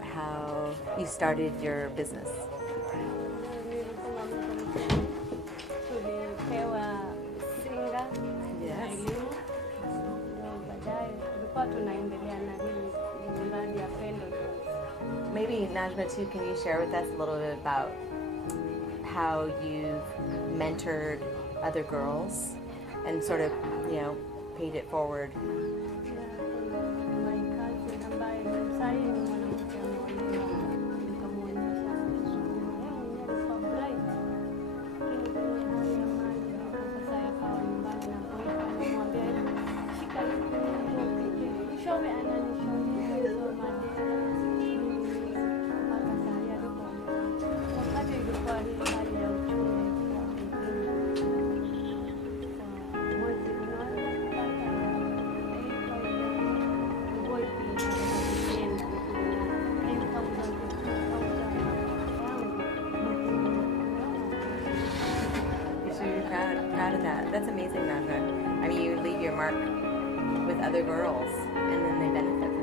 about how you started your business? Tulipewa singa ya elimu, baadaye tulikuwa tunaendelea na hii miradi ya pendo. Maybe Najma too, can you share with us a little bit about how you've mentored other girls and sort of, paid it forward? Proud of that. That's amazing, Najma. I mean, you leave your mark with other girls, and then they benefit